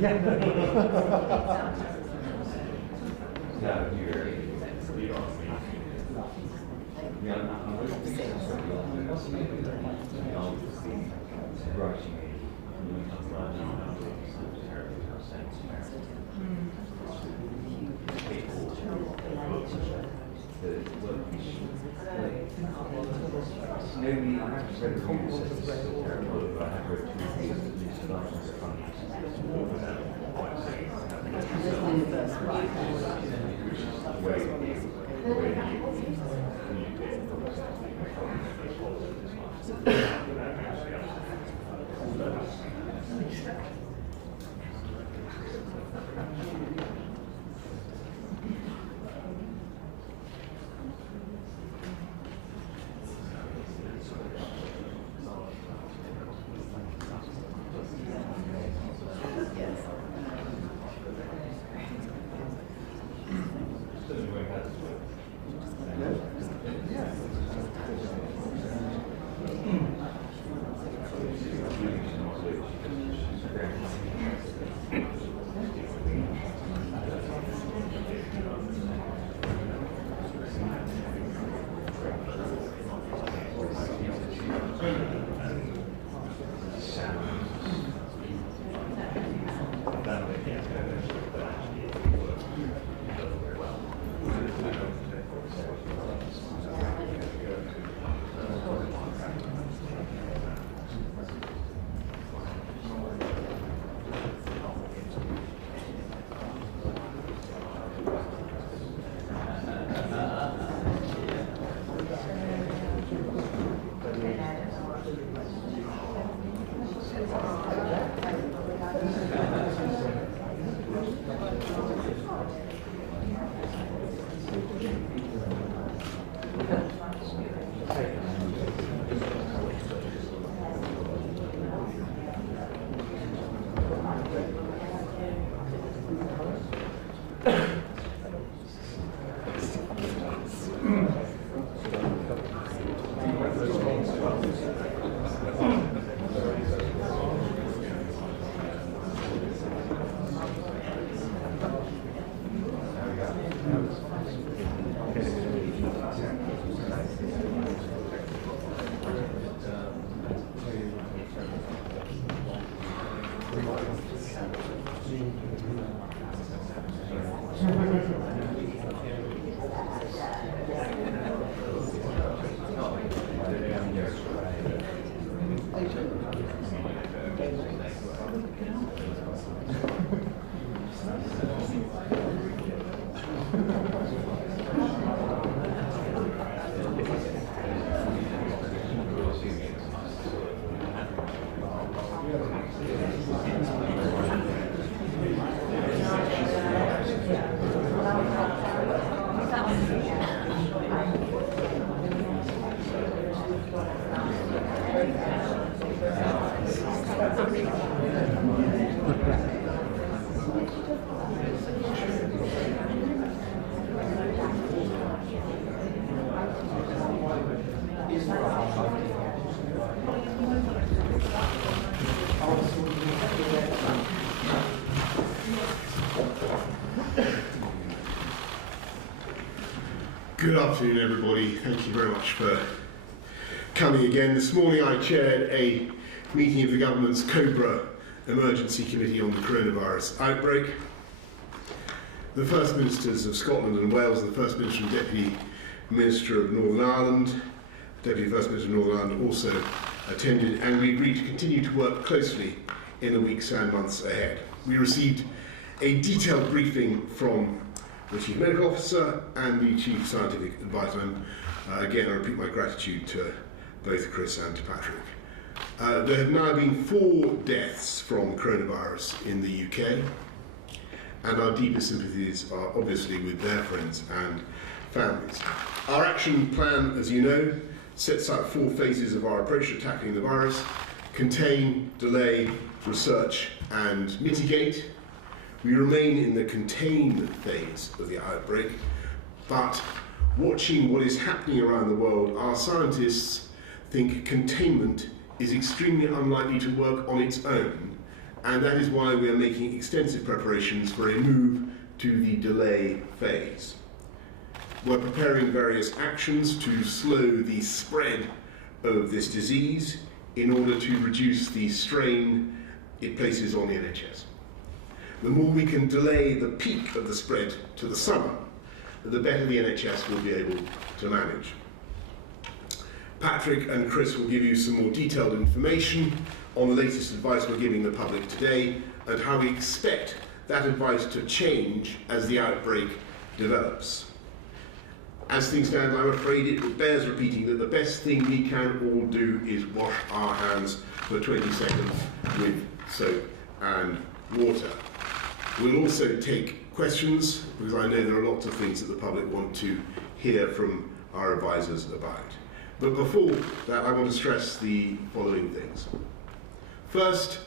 Good afternoon, everybody. Thank you very much for coming again. This morning I chaired a meeting of the government's COBRA Emergency Committee on the Coronavirus Outbreak. The First Ministers of Scotland and Wales, and the First Minister and Deputy Minister of Northern Ireland, Deputy First Minister of Northern Ireland also attended, and we agreed to continue to work closely in the weeks and months ahead. We received a detailed briefing from the Chief Medical Officer and the Chief Scientific Advisor. And again, I repeat my gratitude to both Chris and to Patrick. There have now been 4 deaths from coronavirus in the UK, and our deepest sympathies are obviously with their friends and families. Our action plan, as you know, sets out 4 phases of our approach to tackling the virus: contain, delay, research, and mitigate. We remain in the contain phase of the outbreak, but watching what is happening around the world, our scientists think containment is extremely unlikely to work on its own, and that is why we are making extensive preparations for a move to the delay phase. We're preparing various actions to slow the spread of this disease in order to reduce the strain it places on the NHS. The more we can delay the peak of the spread to the summer, the better the NHS will be able to manage. Patrick and Chris will give you some more detailed information on the latest advice we're giving the public today and how we expect that advice to change as the outbreak develops. As things stand, I'm afraid it bears repeating that the best thing we can all do is wash our hands for 20 seconds with soap and water. We'll also take questions, because I know there are lots of things that the public want to hear from our advisors about. But before that, I want to stress the following things. First,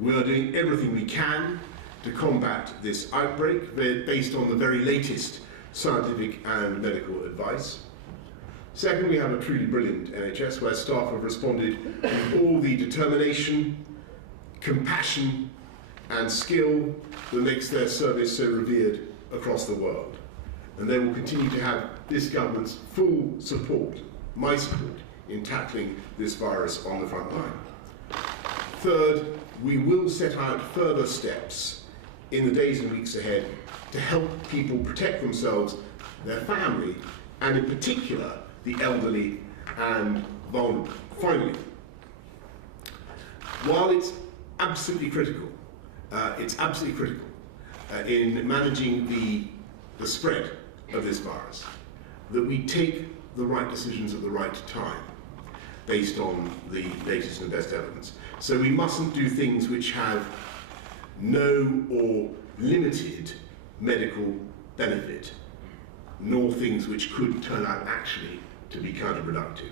we are doing everything we can to combat this outbreak based on the very latest scientific and medical advice. Second, we have a truly brilliant NHS where staff have responded with all the determination, compassion and skill that makes their service so revered across the world. And they will continue to have this government's full support, my support, in tackling this virus on the front line. Third, we will set out further steps in the days and weeks ahead to help people protect themselves, their family, and in particular, the elderly and vulnerable. Finally, while it's absolutely critical in managing the spread of this virus, that we take the right decisions at the right time, based on the latest and best evidence. So we mustn't do things which have no or limited medical benefit, nor things which could turn out actually to be counterproductive.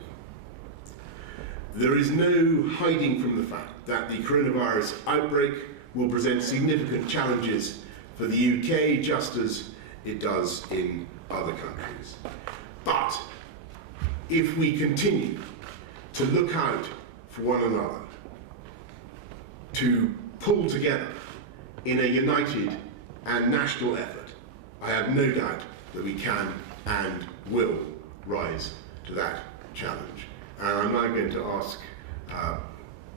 There is no hiding from the fact that the coronavirus outbreak will present significant challenges for the UK, just as it does in other countries. But if we continue to look out for one another, to pull together in a united and national effort, I have no doubt that we can and will rise to that challenge. And I'm now going to ask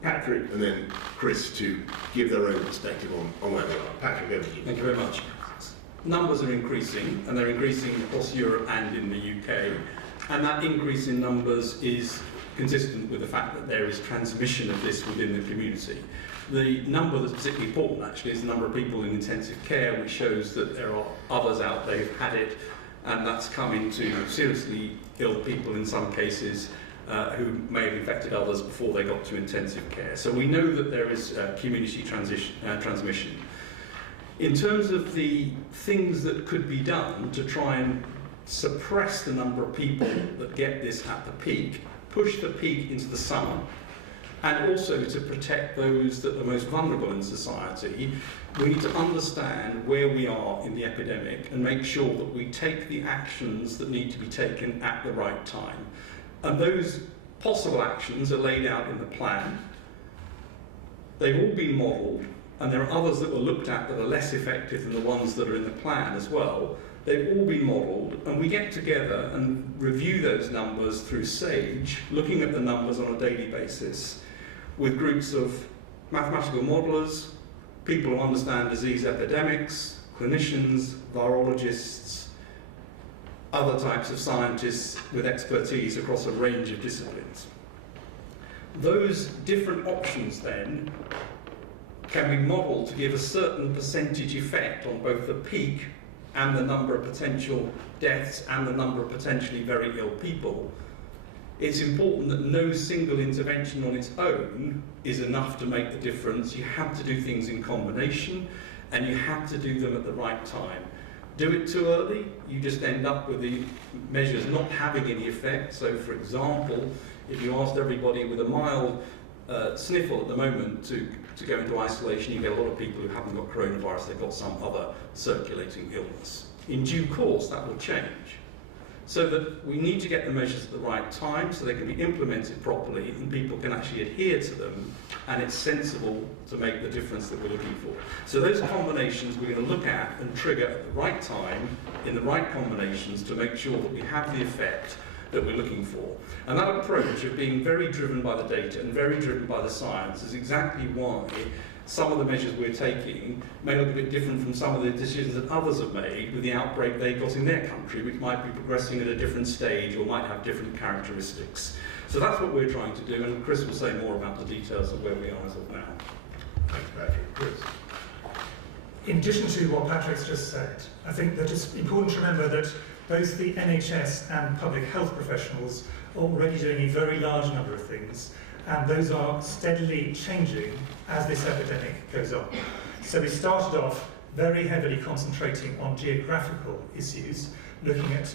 Patrick and then Chris to give their own perspective on where they are. Patrick, over to you. Thank you very much. Numbers are increasing, and they're increasing across Europe and in the UK. And that increase in numbers is consistent with the fact that there is transmission of this within the community. The number that's particularly important, actually, is the number of people in intensive care, which shows that there are others out there who've had it, and that's come into seriously ill people in some cases who may have infected others before they got to intensive care. So we know that there is community transmission. In terms of the things that could be done to try and suppress the number of people that get this at the peak, push the peak into the summer, and also to protect those that are most vulnerable in society, we need to understand where we are in the epidemic and make sure that we take the actions that need to be taken at the right time. And those possible actions are laid out in the plan. They've all been modelled, and there are others that were looked at that are less effective than the ones that are in the plan as well. They've all been modelled, and we get together and review those numbers through SAGE, looking at the numbers on a daily basis, with groups of mathematical modellers, people who understand disease epidemics, clinicians, virologists, other types of scientists with expertise across a range of disciplines. Those different options then can be modelled to give a certain percentage effect on both the peak and the number of potential deaths and the number of potentially very ill people. It's important that no single intervention on its own is enough to make the difference. You have to do things in combination, and you have to do them at the right time. Do it too early, you just end up with the measures not having any effect. So, for example, if you asked everybody with a mild sniffle at the moment to go into isolation, you get a lot of people who haven't got coronavirus, they've got some other circulating illness. In due course, that will change. So that we need to get the measures at the right time so they can be implemented properly and people can actually adhere to them and it's sensible to make the difference that we're looking for. So those combinations we're going to look at and trigger at the right time in the right combinations to make sure that we have the effect that we're looking for. And that approach of being very driven by the data and very driven by the science is exactly why some of the measures we're taking may look a bit different from some of the decisions that others have made with the outbreak they got in their country, which might be progressing at a different stage or might have different characteristics. So that's what we're trying to do, and Chris will say more about the details of where we are as of now. Thanks, Patrick. Chris. In addition to what Patrick's just said, I think that it's important to remember that both the NHS and public health professionals are already doing a very large number of things, and those are steadily changing as this epidemic goes on. So we started off very heavily concentrating on geographical issues, looking at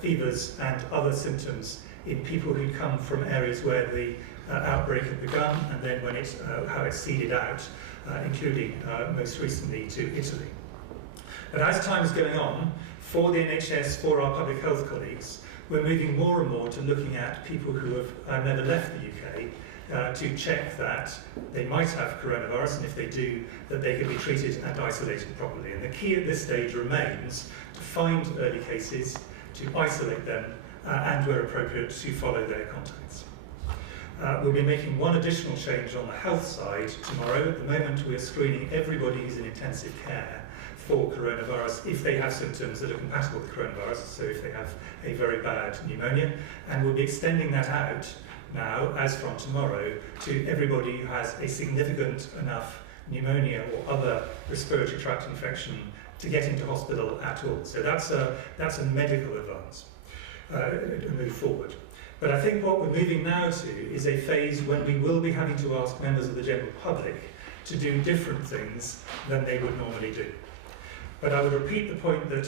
fevers and other symptoms in people who come from areas where the outbreak had begun, and then when how it seeded out, including most recently to Italy. But as time is going on, for the NHS, for our public health colleagues, we're moving more and more to looking at people who have never left the UK to check that they might have coronavirus, and if they do, that they can be treated and isolated properly. And the key at this stage remains to find early cases, to isolate them, and where appropriate, to follow their contacts. We'll be making one additional change on the health side tomorrow. At the moment, we are screening everybody who's in intensive care for coronavirus if they have symptoms that are compatible with coronavirus, so if they have a very bad pneumonia, and we'll be extending that out now, as from tomorrow, to everybody who has a significant enough pneumonia or other respiratory tract infection to get into hospital at all. So that's a medical advance to move forward. But I think what we're moving now to is a phase when we will be having to ask members of the general public to do different things than they would normally do. But I would repeat the point that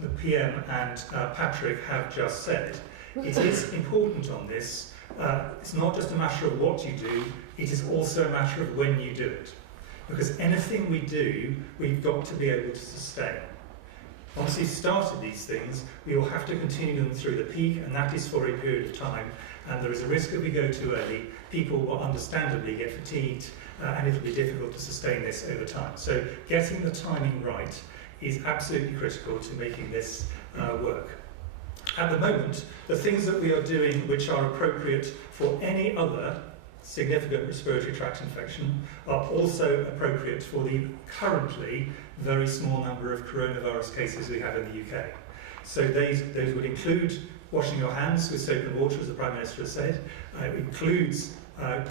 the PM and Patrick have just said. It is important on this. It's not just a matter of what you do, it is also a matter of when you do it. Because anything we do, we've got to be able to sustain. Once you've started these things, we will have to continue them through the peak, and that is for a period of time. And there is a risk that we go too early. People will understandably get fatigued, and it'll be difficult to sustain this over time. So getting the timing right is absolutely critical to making this work. At the moment, the things that we are doing which are appropriate for any other significant respiratory tract infection are also appropriate for the currently very small number of coronavirus cases we have in the UK. So those would include washing your hands with soap and water, as the Prime Minister has said. It includes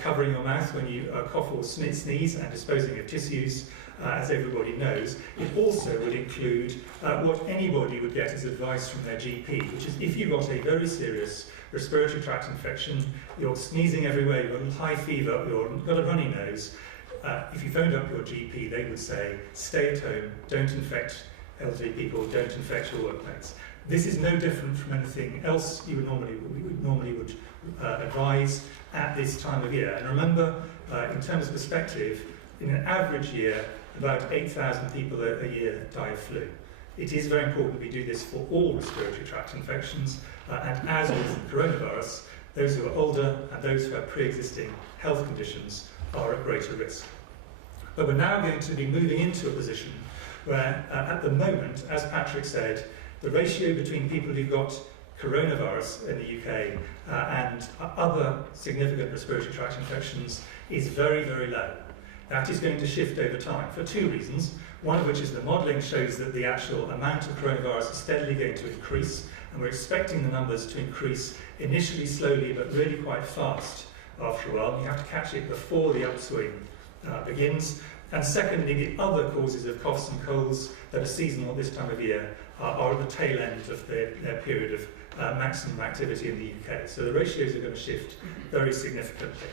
covering your mouth when you cough or sneeze and disposing of tissues, as everybody knows. It also would include what anybody would get as advice from their GP, which is if you've got a very serious respiratory tract infection, you're sneezing everywhere, you've got a high fever, you've got a runny nose, if you phoned up your GP, they would say, stay at home, don't infect elderly people, don't infect your workmates. This is no different from anything else we would normally advise at this time of year. And remember, in terms of perspective, in an average year, about 8,000 people a year die of flu. It is very important we do this for all respiratory tract infections, and as with coronavirus, those who are older and those who have pre-existing health conditions are at greater risk. But we're now going to be moving into a position where, at the moment, as Patrick said, the ratio between people who've got coronavirus in the UK and other significant respiratory tract infections is very, very low. That is going to shift over time for two reasons, one of which is the modelling shows that the actual amount of coronavirus is steadily going to increase, and we're expecting the numbers to increase initially slowly but really quite fast after a while. You have to catch it before the upswing begins. And secondly, the other causes of coughs and colds that are seasonal at this time of year are at the tail end of their period of maximum activity in the UK. So the ratios are going to shift very significantly.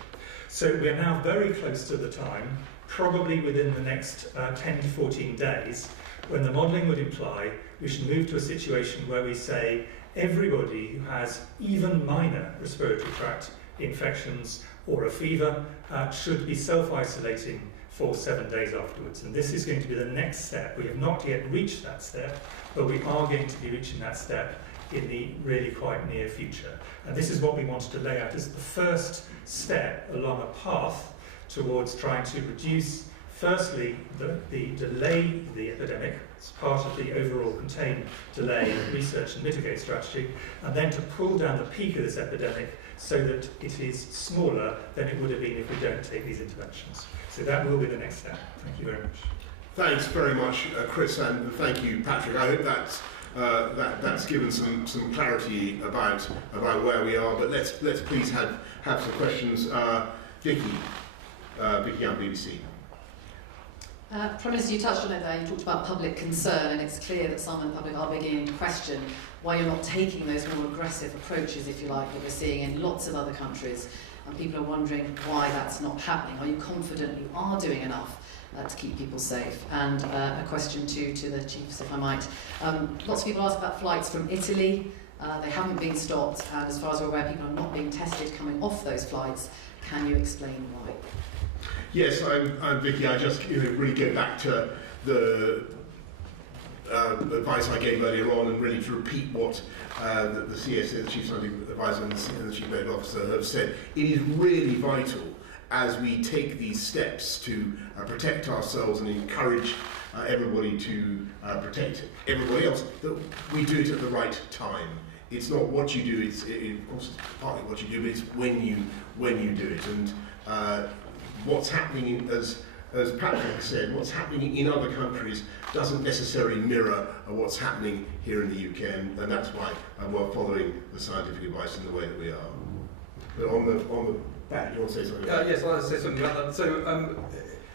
So we're now very close to the time, probably within the next 10 to 14 days, when the modelling would imply we should move to a situation where we say everybody who has even minor respiratory tract infections or a fever should be self-isolating for 7 days afterwards. And this is going to be the next step. We have not yet reached that step, but we are going to be reaching that step in the really quite near future. And this is what we wanted to lay out as the first step along a path towards trying to reduce, firstly, the delay of the epidemic as part of the overall contain, delay, research and mitigate strategy, and then to pull down the peak of this epidemic so that it is smaller than it would have been if we don't take these interventions. So that will be the next step. Thank you very much. Thanks very much, Chris, and thank you, Patrick. I hope that's given some clarity about where we are. But let's please have some questions. Vicky on BBC. Prime Minister, you touched on it there. You talked about public concern, and it's clear that some in the public are beginning to question why you're not taking those more aggressive approaches, if you like, that we're seeing in lots of other countries. And people are wondering why that's not happening. Are you confident you are doing enough to keep people safe? And a question too to the chiefs, if I might. Lots of people ask about flights from Italy. They haven't been stopped, and as far as we're aware, people are not being tested coming off those flights. Can you explain why? Yes, I'm Vicky. I just really go back to the advice I gave earlier on, and really to repeat what the CSA, the Chief Scientific Advisor, and the Chief Medical Officer have said. It is really vital as we take these steps to protect ourselves and encourage everybody to protect everybody else, that we do it at the right time. It's not what you do, it's of course it's partly what you do, but it's when you do it. And what's happening, as Patrick said, what's happening in other countries doesn't necessarily mirror what's happening here in the UK, and that's why we're following the scientific advice in the way that we are. But on the back, you want to say something? Yes, I'll say something about that. So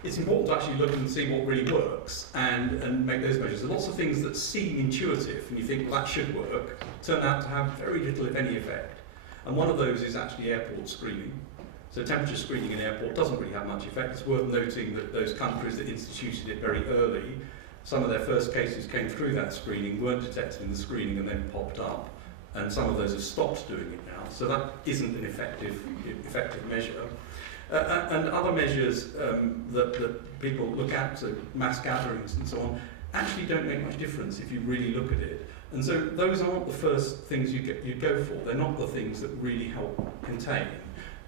it's important to actually look and see what really works and make those measures. There are lots of things that seem intuitive, and you think, well, that should work, turn out to have very little, if any, effect. And one of those is actually airport screening. So temperature screening in airport doesn't really have much effect. It's worth noting that those countries that instituted it very early, some of their first cases came through that screening, weren't detected in the screening, and then popped up. And some of those have stopped doing it now. So that isn't an effective measure. And other measures that people look at, so mass gatherings and so on, actually don't make much difference if you really look at it. And so those aren't the first things you go for. They're not the things that really help contain.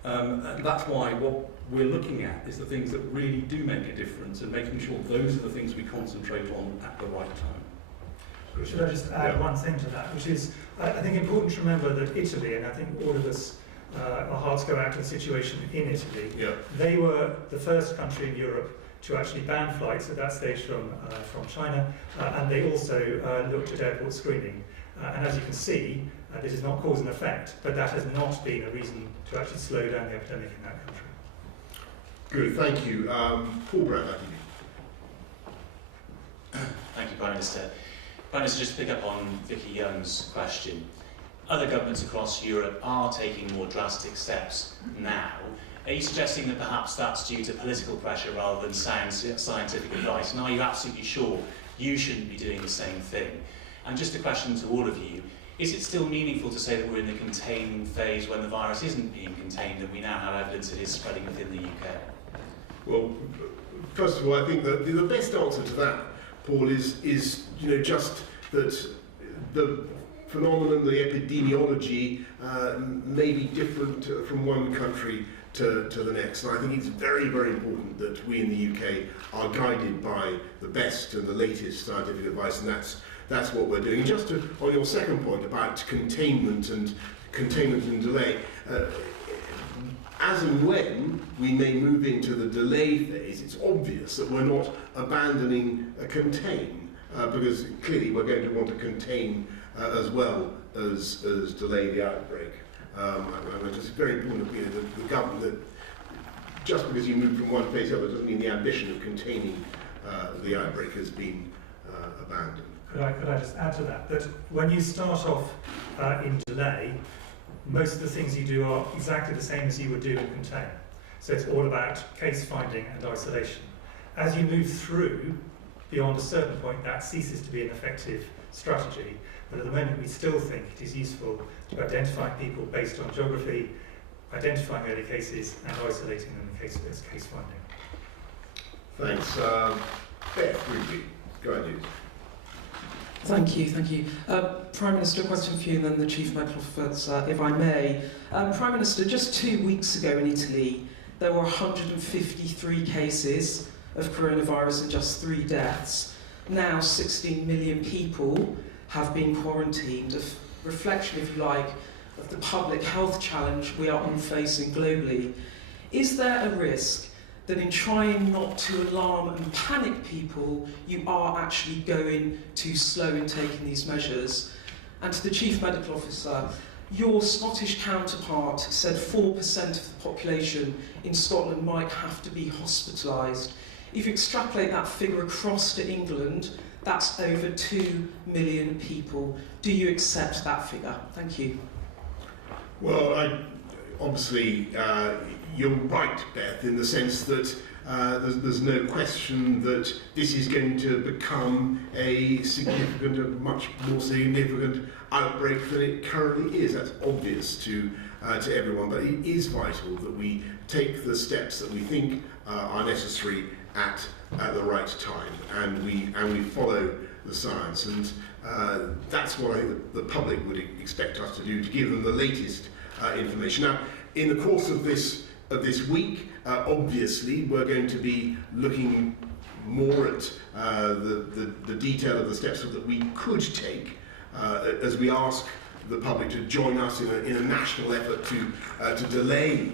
And that's why what we're looking at is the things that really do make a difference, and making sure those are the things we concentrate on at the right time. Should I just add one thing to that, which is, I think important to remember that Italy, and I think all of us, our hearts go out to the situation in Italy. Yeah. They were the first country in Europe to actually ban flights at that stage from China, and they also looked at airport screening. And as you can see, this is not cause and effect, but that has not been a reason to actually slow down the epidemic in that country. Good, thank you. Paul Brown, Thank you, Prime Minister. Prime Minister, just to pick up on Vicky Young's question, other governments across Europe are taking more drastic steps now. Are you suggesting that perhaps that's due to political pressure rather than scientific advice? And are you absolutely sure you shouldn't be doing the same thing? And just a question to all of you, is it still meaningful to say that we're in the containing phase when the virus isn't being contained and we now have evidence it is spreading within the UK? Well, first of all, I think that the best answer to that, Paul, is just that the phenomenon, the epidemiology, may be different from one country to the next. And I think it's very, very important that we in the UK are guided by the best and the latest scientific advice, and that's what we're doing. Just on your second point about containment and delay, as and when we may move into the delay phase, it's obvious that we're not abandoning contain, because clearly we're going to want to contain as well as delay the outbreak. It's very important that the government, that just because you move from one phase to the other doesn't mean the ambition of containing the outbreak has been abandoned. Could I just add to that, that when you start off in delay, most of the things you do are exactly the same as you would do in contain. So it's all about case finding and isolation. As you move through, beyond a certain point, that ceases to be an effective strategy. But at the moment, we still think it is useful to identify people based on geography, identifying early cases, and isolating them in case there's case finding. Thanks. Beth, briefly. Go ahead, Thank you, thank you. Prime Minister, a question for you and then the Chief Medical Officer, if I may. Prime Minister, just 2 weeks ago in Italy, there were 153 cases of coronavirus and just 3 deaths. Now 16 million people have been quarantined, a reflection, if you like, of the public health challenge we are all facing globally. Is there a risk that in trying not to alarm and panic people, you are actually going too slow in taking these measures? And to the Chief Medical Officer, your Scottish counterpart said 4% of the population in Scotland might have to be hospitalised. If you extrapolate that figure across to England, that's over 2 million people. Do you accept that figure? Thank you. Well, obviously, you're right, Beth, in the sense that there's no question that this is going to become a much more significant outbreak than it currently is. That's obvious to everyone, but it is vital that we take the steps that we think are necessary at the right time, and we follow the science, and that's what I think the public would expect us to do, to give them the latest information. Now, in the course of this week, obviously, we're going to be looking more at the detail of the steps that we could take as we ask the public to join us in a national effort to delay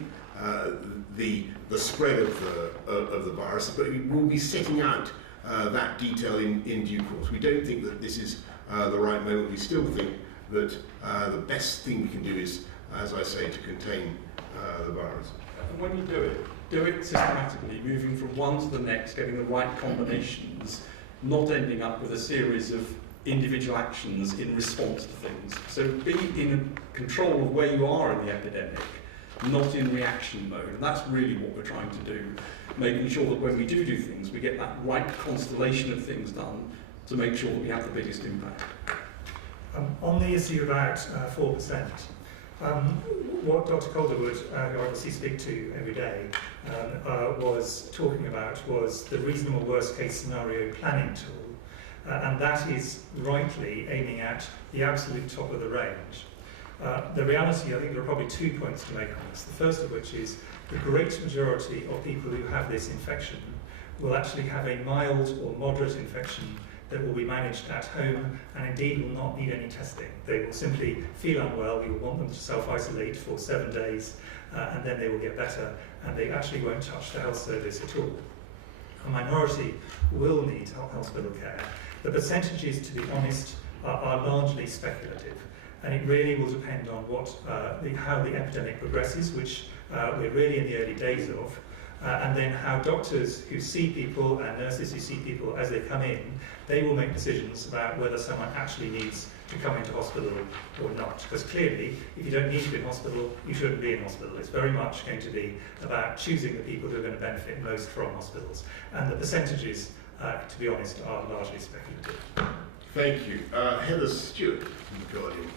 the spread of the virus. But we will be setting out that detail in due course. We don't think that this is the right moment. We still think that the best thing we can do is, as I say, to contain the virus. And when you do it systematically, moving from one to the next, getting the right combinations, not ending up with a series of individual actions in response to things. So be in control of where you are in the epidemic, not in reaction mode. And that's really what we're trying to do, making sure that when we do things, we get that right constellation of things done to make sure that we have the biggest impact. On the issue about 4%, what Dr. Calderwood, who I obviously speak to every day, was talking about was the reasonable worst case scenario planning tool, and that is rightly aiming at the absolute top of the range. The reality, I think there are probably 2 points to make on this. The first of which is the great majority of people who have this infection will actually have a mild or moderate infection that will be managed at home and indeed will not need any testing. They will simply feel unwell, we will want them to self-isolate for 7 days and then they will get better and they actually won't touch the health service at all. A minority will need hospital care. The percentages, to be honest, are largely speculative, and it really will depend on how the epidemic progresses, which we're really in the early days of, and then how doctors who see people and nurses who see people as they come in, they will make decisions about whether someone actually needs to come into hospital or not. Because clearly, if you don't need to be in hospital, you shouldn't be in hospital. It's very much going to be about choosing the people who are going to benefit most from hospitals. And the percentages, to be honest, are largely speculative. Thank you. Heather Stewart from The Guardian.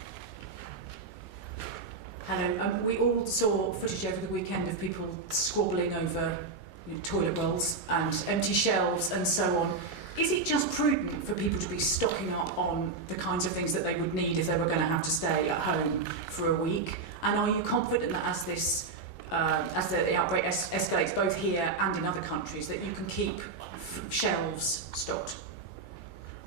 Hello. We all saw footage over the weekend of people squabbling over toilet rolls and empty shelves and so on. Is it just prudent for people to be stocking up on the kinds of things that they would need if they were going to have to stay at home for a week? And are you confident that as the outbreak escalates both here and in other countries, that you can keep shelves stocked?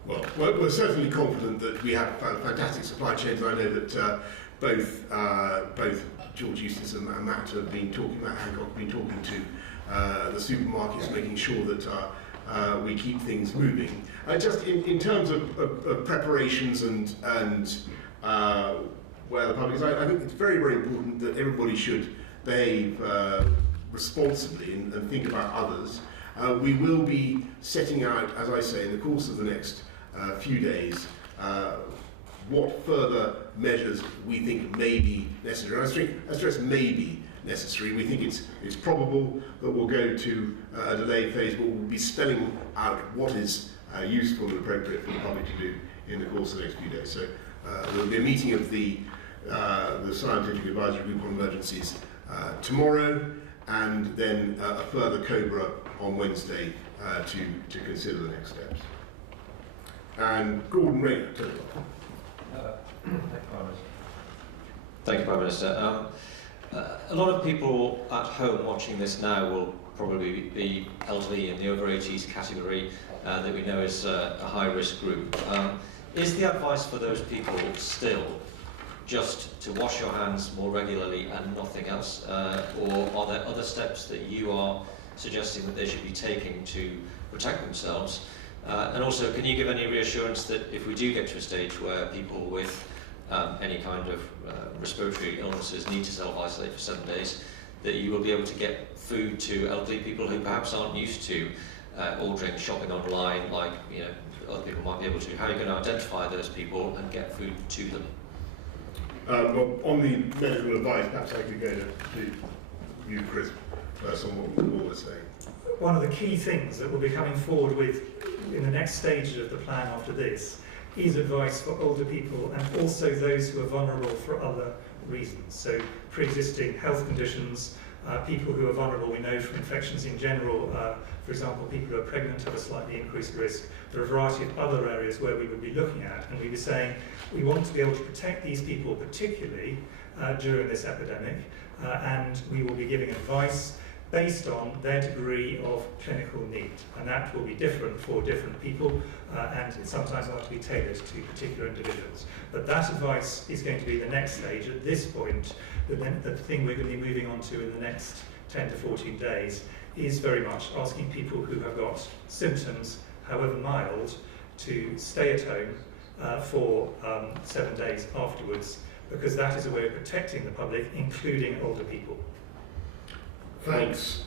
Well, we're certainly confident that we have fantastic supply chains. I know that both George Eustace and Matt have been talking, Matt Hancock have been talking to the supermarkets, making sure that we keep things moving. Just in terms of preparations and where the public is, I think it's very, very important that everybody should behave responsibly and think about others. We will be setting out, as I say, in the course of the next few days, what further measures we think may be necessary. I stress may be necessary. We think it's probable that we'll go to a delayed phase, but we'll be spelling out what is useful and appropriate for the public to do in the course of the next few days. So there will be a meeting of the Scientific Advisory Group on Emergencies tomorrow, and then a further COBRA on Wednesday to consider the next steps. And Gordon Rayner. Thank you, Prime Minister. A lot of people at home watching this now will probably be elderly in the over 80s category that we know is a high-risk group. Is the advice for those people still just to wash your hands more regularly and nothing else? Or are there other steps that you are suggesting that they should be taking to protect themselves? And also, can you give any reassurance that if we do get to a stage where people with any kind of respiratory illnesses need to self-isolate for 7 days, that you will be able to get food to elderly people who perhaps aren't used to ordering, shopping online, like other people might be able to? How are you going to identify those people and get food to them? Well, on the medical advice, perhaps I could go to you, Chris, first on what we're saying. One of the key things that we'll be coming forward with in the next stage of the plan after this is advice for older people and also those who are vulnerable for other reasons. So pre-existing health conditions, people who are vulnerable, we know from infections in general, for example, people who are pregnant have a slightly increased risk. There are a variety of other areas where we would be looking at, and we'd be saying we want to be able to protect these people particularly during this epidemic, and we will be giving advice based on their degree of clinical need, and that will be different for different people, and it sometimes will have to be tailored to particular individuals. But that advice is going to be the next stage. At this point, the thing we're going to be moving on to in the next 10 to 14 days is very much asking people who have got symptoms, however mild, to stay at home for 7 days afterwards, because that is a way of protecting the public, including older people. Thanks.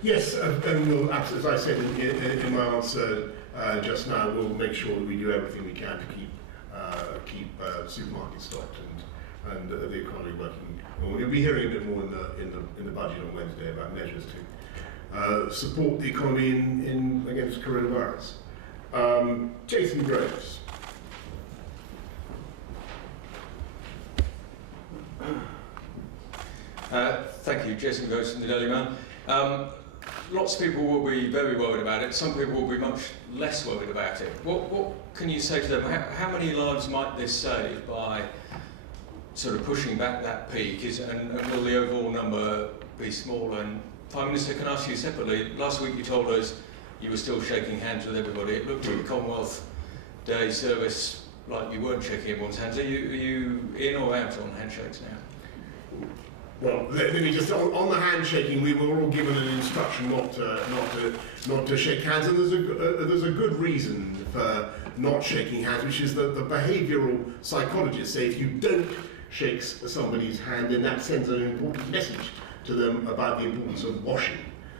Yes, and we'll, as I said in my answer just now, we'll make sure that we do everything we can to keep supermarkets stocked and the economy working. We'll be hearing a bit more in the budget on Wednesday about measures to support the economy against coronavirus. Jason Groves. Thank you, Jason Groves from the Daily Mail. Lots of people will be very worried about it. Some people will be much less worried about it. What can you say to them? How many lives might this save by sort of pushing back that peak? And will the overall number be small? And Prime Minister, can I ask you separately? Last week you told us you were still shaking hands with everybody. It looked at the Commonwealth Day service like you weren't shaking everyone's hands. Are you in or out on handshakes now? Well, let me just, on the handshaking, we were all given an instruction not to shake hands, and there's a good reason for not shaking hands, which is that the behavioural psychologists say if you don't shake somebody's hand, then that sends an important message to them about the importance of washing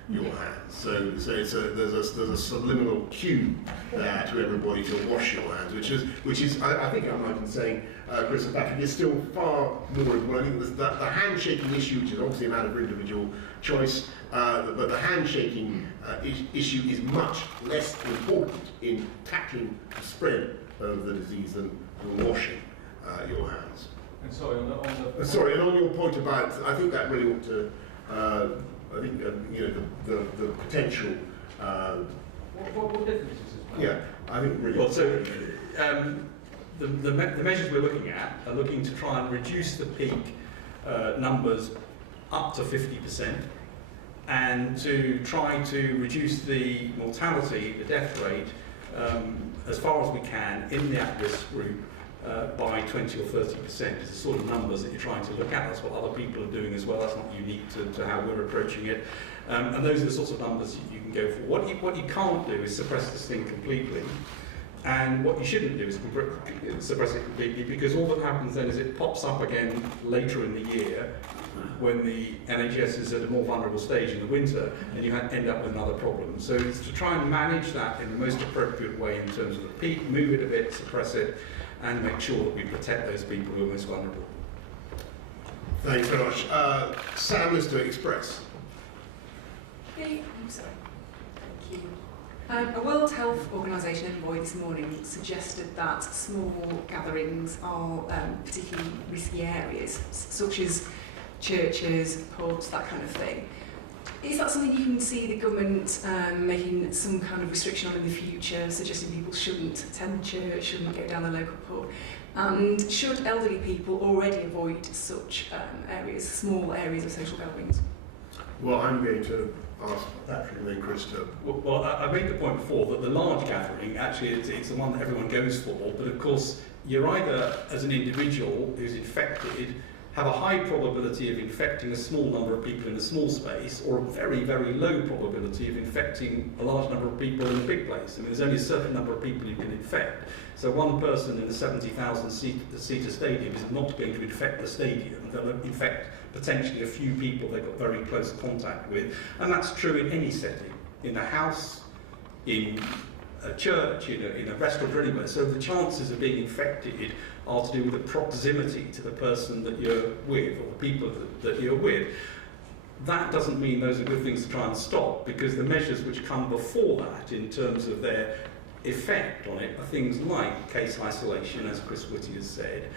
your hands. So there's a subliminal cue there to everybody to wash your hands, which is I think I'm right in saying, Chris, in fact, it is still far more important. I think the handshaking issue, which is obviously a matter of individual choice, but the handshaking issue is much less important in tackling the spread of the disease than washing your hands. And sorry, sorry, and on your point about, I think that really ought to. I think the potential. what difference is this? Yeah, I think really. Well, so the measures we're looking at are looking to try and reduce the peak numbers up to 50%, and to try to reduce the mortality, the death rate, as far as we can in the at-risk group. By 20 or 30% is the sort of numbers that you're trying to look at. That's what other people are doing as well. That's not unique to how we're approaching it. And those are the sorts of numbers you can go for. What you can't do is suppress this thing completely. And what you shouldn't do is suppress it completely, because all that happens then is it pops up again later in the year when the NHS is at a more vulnerable stage in the winter, and you end up with another problem. So it's to try and manage that in the most appropriate way in terms of the peak, move it a bit, suppress it, and make sure that we protect those people who are most vulnerable. Thanks very much. Sam, Mr. Express. I'm sorry. Thank you. A World Health Organization envoy this morning suggested that small gatherings are particularly risky areas, such as churches, pubs, that kind of thing. Is that something you can see the government making some kind of restriction on in the future, suggesting people shouldn't attend church, shouldn't go down the local pub? And should elderly people already avoid such areas, small areas of social gatherings? Well, I'm going to ask Patrick and then Chris to... Well, I made the point before that the large gathering, actually, it's the one that everyone goes for, but of course, you're either, as an individual who's infected, have a high probability of infecting a small number of people in a small space, or a very, very low probability of infecting a large number of people in a big place. I mean, there's only a certain number of people you can infect. So one person in a 70,000-seater stadium is not going to infect the stadium. They'll infect potentially a few people they've got very close contact with. And that's true in any setting, in a house, in a church, in a restaurant, or anywhere. So the chances of being infected are to do with the proximity to the person that you're with, or the people that you're with. That doesn't mean those are good things to try and stop, because the measures which come before that, in terms of their effect on it, are things like case isolation, as Chris Whitty has said,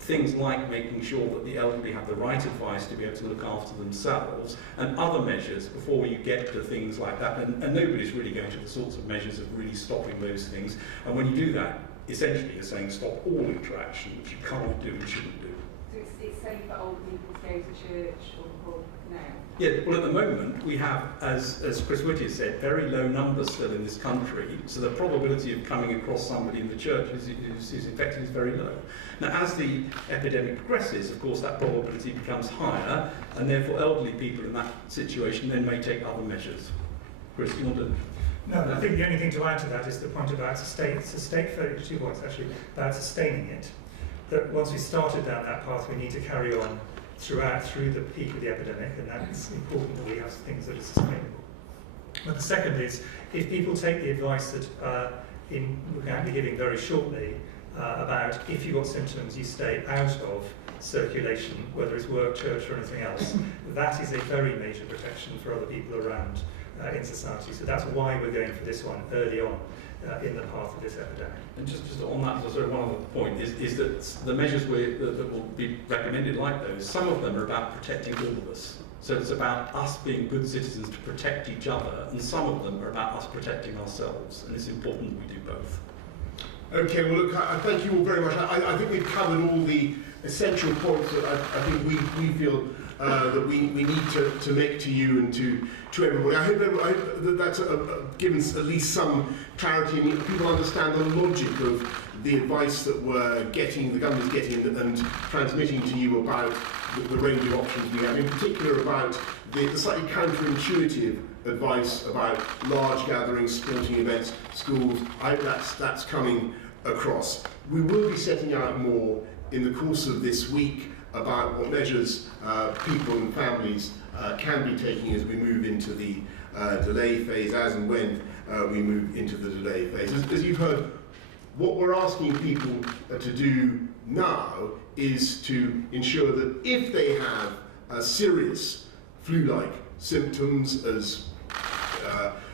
things like making sure that the elderly have the right advice to be able to look after themselves, and other measures before you get to things like that. And nobody's really going to the sorts of measures of really stopping those things. And when you do that, essentially you're saying stop all interaction, which you can't do and shouldn't do. So it's safe for old people to go to church or the pub now? Yeah, well, at the moment we have, as Chris Whitty has said, very low numbers still in this country, so the probability of coming across somebody in the church who's infected is very low. Now, as the epidemic progresses, of course, that probability becomes higher, and therefore elderly people in that situation then may take other measures. Chris, you want to... No, I think the only thing to add to that is the point about two points actually, about sustaining it. That once we started down that path, we need to carry on through the peak of the epidemic, and that's important that we have things that are sustainable. But the second is, if people take the advice that we're going to be giving very shortly, about if you've got symptoms, you stay out of circulation, whether it's work, church, or anything else, that is a very major protection for other people around in society. So that's why we're going for this one early on in the path of this epidemic. And just on that, sort of one other point is that the measures that will be recommended, like those, some of them are about protecting all of us. So it's about us being good citizens to protect each other, and some of them are about us protecting ourselves, and it's important that we do both. Okay, well look, I thank you all very much. I think we've covered all the essential points that I think we feel that we need to make to you and to everybody. I hope that that's given at least some clarity, and people understand the logic of the advice that the government is getting and transmitting to you about the range of options we have, in particular about the slightly counterintuitive advice about large gatherings, sporting events, schools. I hope that's coming across. We will be setting out more in the course of this week about what measures people and families can be taking as we move into the delay phase, as and when we move into the delay phase. As you've heard, what we're asking people to do now is to ensure that if they have serious flu-like symptoms, as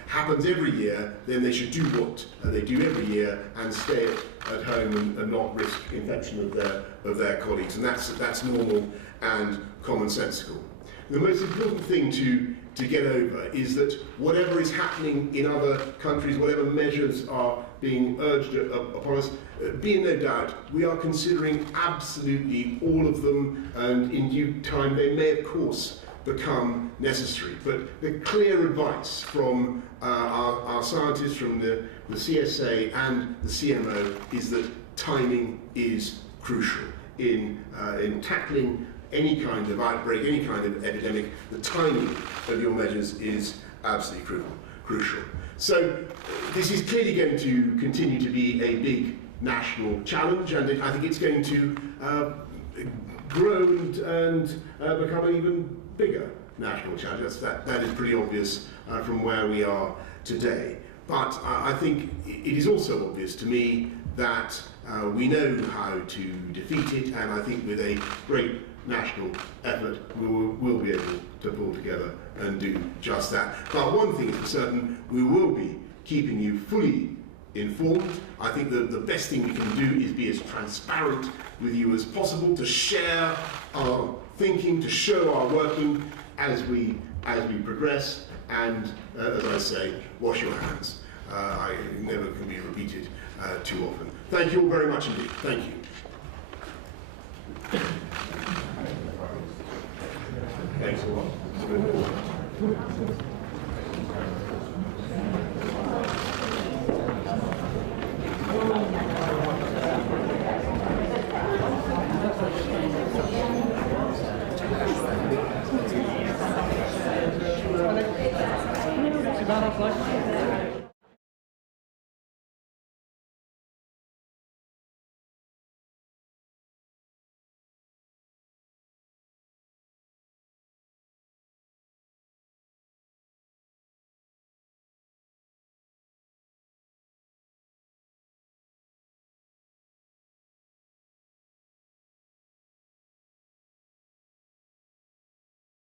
happens every year, then they should do what they do every year and stay at home and not risk infection of their colleagues. And that's normal and commonsensical. The most important thing to get over is that whatever is happening in other countries, whatever measures are being urged upon us, be in no doubt, we are considering absolutely all of them, and in due time they may of course become necessary. But the clear advice from our scientists, from the CSA and the CMO, is that timing is crucial in tackling any kind of outbreak, any kind of epidemic. The timing of your measures is absolutely crucial. So this is clearly going to continue to be a big national challenge, and I think it's going to grow and become an even bigger national challenge. That is pretty obvious from where we are today. But I think it is also obvious to me that we know how to defeat it, and I think with a great national effort we'll be able to pull together and do just that. But one thing is for certain, we will be keeping you fully informed. I think that the best thing we can do is be as transparent with you as possible, to share our thinking, to show our working as we as we progress, and as I say, wash your hands. It never can be repeated too often. Thank you all very much indeed. Thank you.